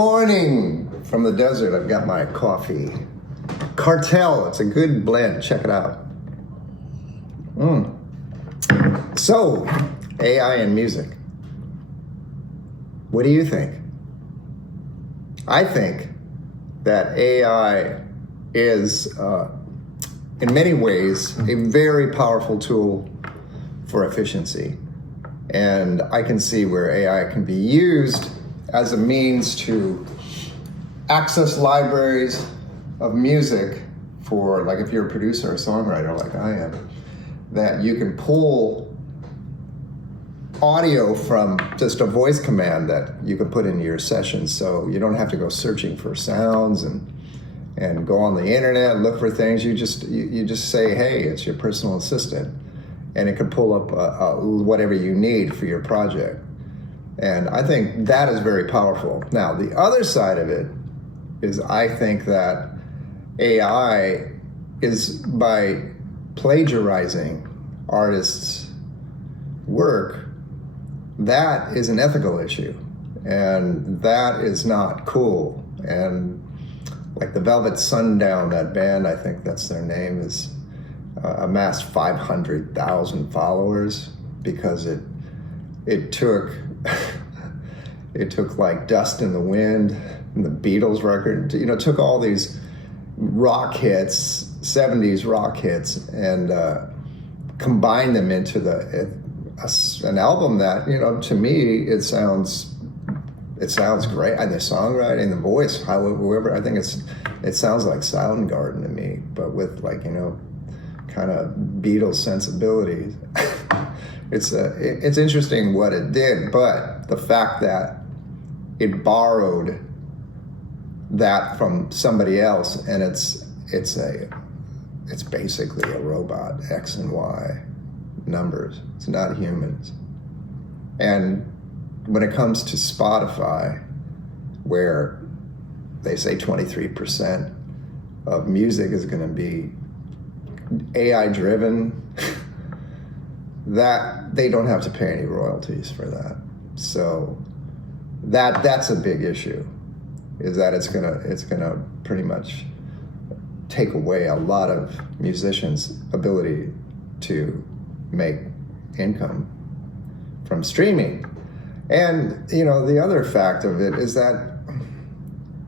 morning from the desert. I've got my coffee. Cartel, it's a good blend. Check it out. So, AI and music. What do you think? I think that AI is, in many ways, a very powerful tool for efficiency. And I can see where AI can be used as a means to access libraries of music for, like, if you're a producer or songwriter like I am, that you can pull audio from just a voice command that you can put into your sessions, so you don't have to go searching for sounds and go on the internet and look for things. You just say, hey, it's your personal assistant, and it can pull up whatever you need for your project. And I think that is very powerful. Now, the other side of it is I think that AI is, by plagiarizing artists' work, that is an ethical issue, and that is not cool. And like the Velvet Sundown, that band, I think that's their name, is amassed 500,000 followers because it took like Dust in the Wind and the Beatles record, took all these rock hits, 70s rock hits, and combined them into an album that, to me, it sounds great. And the songwriting, the voice, however, I think it sounds like Soundgarden to me, but with, like, kind of Beatles sensibilities. It's interesting what it did, but the fact that it borrowed that from somebody else, and it's basically a robot, X and Y numbers. It's not humans. And when it comes to Spotify, where they say 23% of music is going to be AI driven, that they don't have to pay any royalties for that. So that's a big issue, is that it's gonna pretty much take away a lot of musicians' ability to make income from streaming. And the other fact of it is that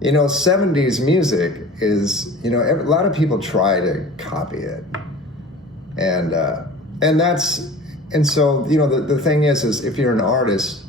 70s music is, a lot of people try to copy it, and so the thing is if you're an artist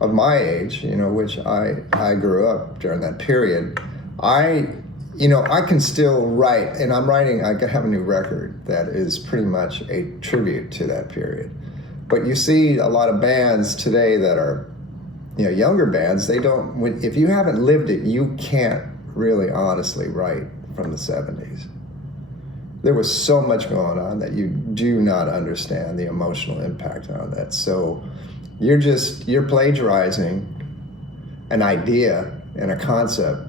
of my age, which I grew up during that period, I can still write, and I have a new record that is pretty much a tribute to that period. But you see a lot of bands today that are, younger bands, if you haven't lived it, you can't really honestly write from the 70s. There was so much going on that you do not understand the emotional impact on that. So you're plagiarizing an idea and a concept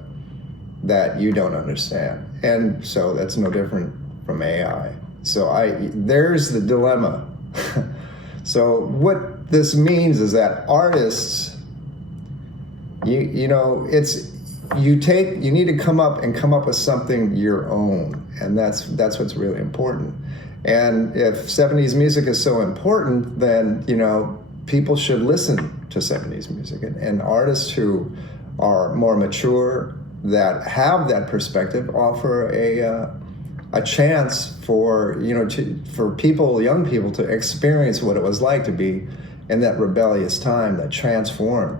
that you don't understand. And so that's no different from AI. So there's the dilemma. So what this means is that artists, you need to come up with something your own, and that's what's really important. And if 70s music is so important, then people should listen to 70s music, and artists who are more mature, that have that perspective, offer a chance for young people to experience what it was like to be in that rebellious time that transformed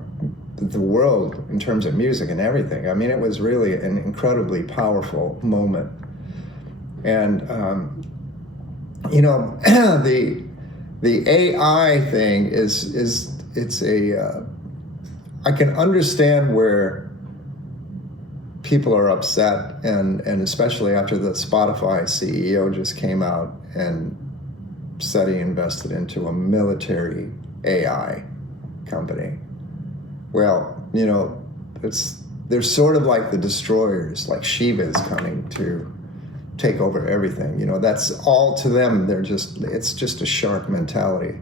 the world in terms of music and everything. I mean, it was really an incredibly powerful moment. And the AI thing I can understand where people are upset, and especially after the Spotify CEO just came out and said he invested into a military AI company. Well, they're sort of like the destroyers, like Shiva is coming to take over everything. That's all to them. It's just a shark mentality.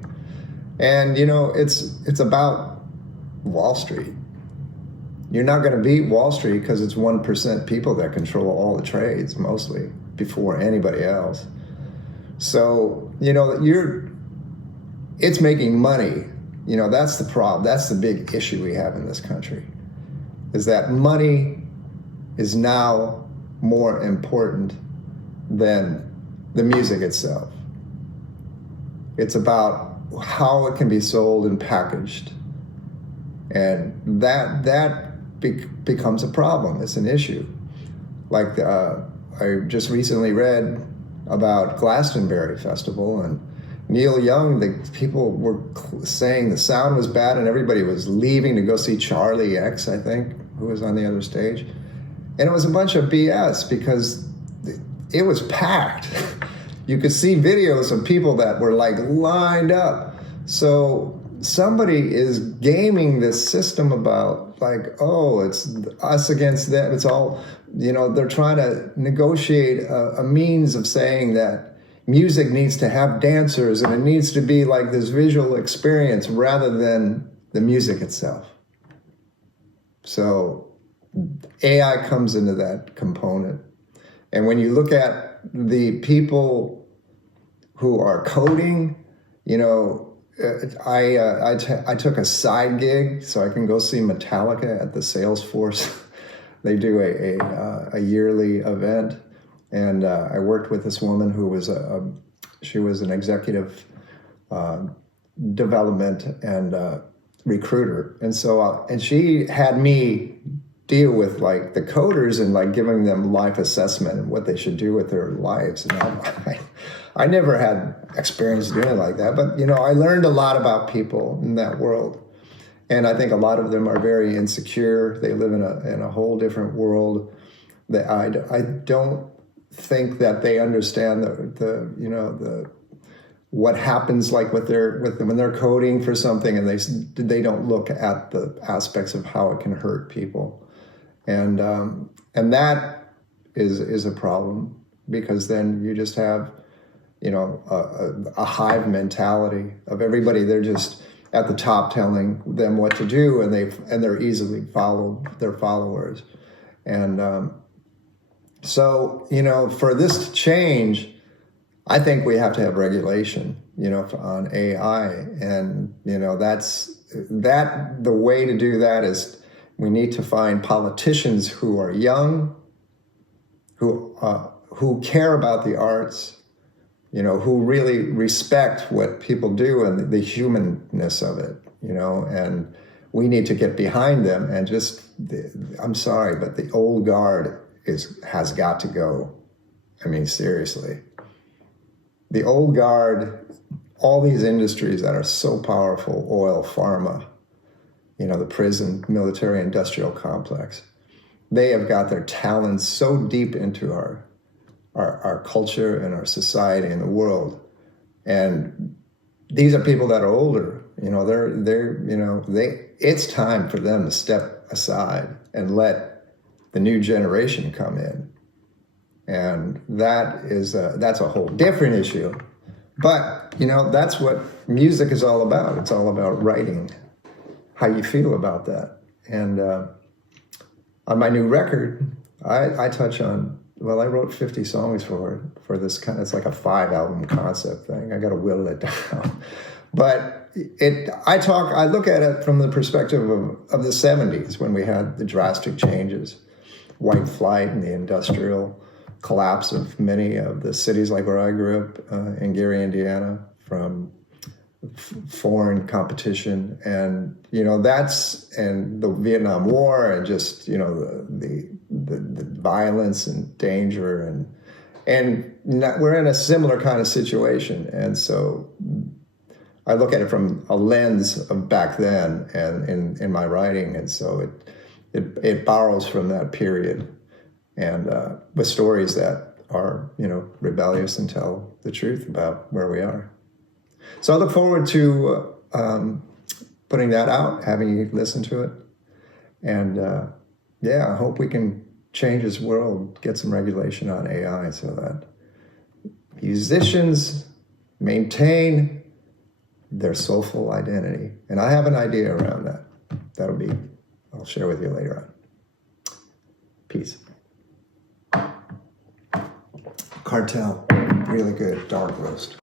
And, it's about Wall Street. You're not going to beat Wall Street because it's 1% people that control all the trades, mostly, before anybody else. So, it's making money. That's the problem. That's the big issue we have in this country, is that money is now more important than the music itself. It's about how it can be sold and packaged. And that becomes a problem. It's an issue. Like I just recently read about Glastonbury Festival, and Neil Young, the people were saying the sound was bad and everybody was leaving to go see Charlie X, I think, who was on the other stage. And it was a bunch of BS because it was packed. You could see videos of people that were like lined up. So somebody is gaming this system about like, oh, it's us against them. It's all, they're trying to negotiate a means of saying that music needs to have dancers and it needs to be like this visual experience rather than the music itself. So AI comes into that component. And when you look at the people who are coding, I took a side gig so I can go see Metallica at the Salesforce. They do a yearly event. And I worked with this woman who was she was an executive development and recruiter, and so and she had me deal with like the coders and like giving them life assessment and what they should do with their lives. And I never had experience doing it like that, but I learned a lot about people in that world, and I think a lot of them are very insecure. They live in a whole different world. That I don't think that they understand the what happens like with them when they're coding for something, and they don't look at the aspects of how it can hurt people, and that is a problem, because then you just have a hive mentality of everybody. They're just at the top telling them what to do, and they're easily followed. Their followers, and so, for this to change, I think we have to have regulation, on AI. And, the way to do that is we need to find politicians who are young, who care about the arts, who really respect what people do and the humanness of it, and we need to get behind them and I'm sorry, but the old guard has got to go. I mean, seriously. The old guard, all these industries that are so powerful, oil, pharma, the prison, military, industrial complex, they have got their talents so deep into our culture and our society and the world. And these are people that are older, it's time for them to step aside and let the new generation come in. And that's a whole different issue. But, that's what music is all about. It's all about writing, how you feel about that. And on my new record, I touch on, I wrote 50 songs for this it's like a 5-album concept thing. I got to whittle it down. But I look at it from the perspective of the 70s, when we had the drastic changes. White flight and the industrial collapse of many of the cities, like where I grew up in Gary, Indiana, from foreign competition, and and the Vietnam War, and just the violence and danger, and we're in a similar kind of situation, and so I look at it from a lens of back then, and in my writing, and so it borrows from that period, and with stories that are, rebellious and tell the truth about where we are. So I look forward to putting that out, having you listen to it, and I hope we can change this world, get some regulation on AI so that musicians maintain their soulful identity. And I have an idea around that. That'll be I'll share with you later on. Peace. Cartel, really good dark roast.